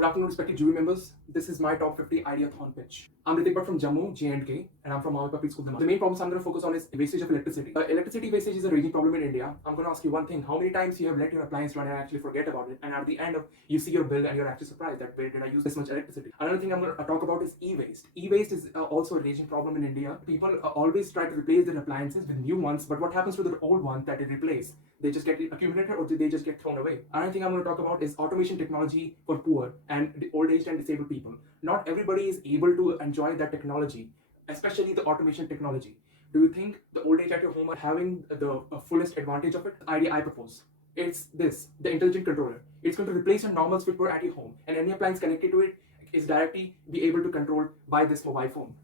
Good afternoon, respected jury members. This is my top 50 Ideathon pitch. I'm Ritik Bhatt from Jammu, J&K, and I'm from Mount Public School. The main problems I'm going to focus on is wastage of electricity. Electricity wastage is a raging problem in India. I'm going to ask you one thing: how many times you have let your appliance run and actually forget about it, and at the end of you see your bill and you're actually surprised that where did I use this much electricity? Another thing I'm going to talk about is e-waste. E-waste is also a raging problem in India. People always try to replace their appliances with new ones, but what happens to the old ones that they replace? They just get accumulated or they just get thrown away. Another thing I'm going to talk about is automation technology for poor and the old aged and disabled people. Not everybody is able to enjoy that technology, especially the automation technology. Do you think the old age at your home are having the fullest advantage of it? The idea I propose. It's this, the intelligent controller. It's going to replace your normal switchboard at your home, and any appliance connected to it is directly be able to control by this mobile phone.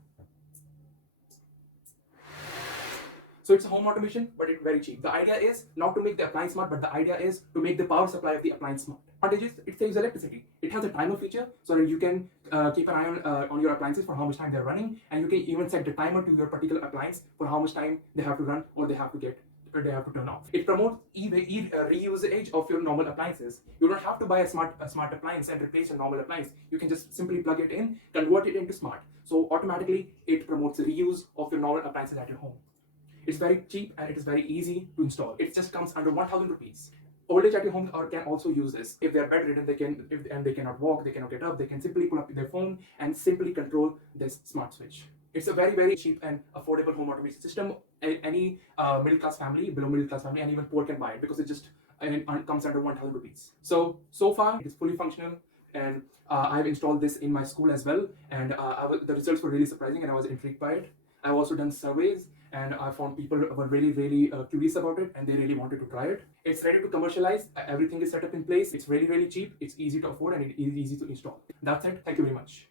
So it's a home automation, but it's very cheap. The idea is not to make the appliance smart, but the idea is to make the power supply of the appliance smart. Advantage is it saves electricity. It has a timer feature, so that you can keep an eye on your appliances for how much time they're running, and you can even set the timer to your particular appliance for how much time they have to run or they have to turn off. It promotes reusage of your normal appliances. You don't have to buy a smart appliance and replace a normal appliance. You can just simply plug it in, convert it into smart. So automatically it promotes the reuse of your normal appliances at your home. It's very cheap and it is very easy to install. It just comes under 1,000 rupees. Old age at your home can also use this. If they're bedridden, and they cannot walk, they cannot get up, they can simply pull up their phone and simply control this smart switch. It's a very cheap and affordable home automation system. Any middle class family, below middle class family, and even poor can buy it because it just comes under 1,000 rupees. So far it is fully functional, and I've installed this in my school as well, and the results were really surprising, and I was intrigued by it. I've also done surveys, and I found people were really curious about it, and they really wanted to try it. It's ready to commercialize. Everything is set up in place. It's really cheap. It's easy to afford, and it is easy to install. That's it. Thank you very much.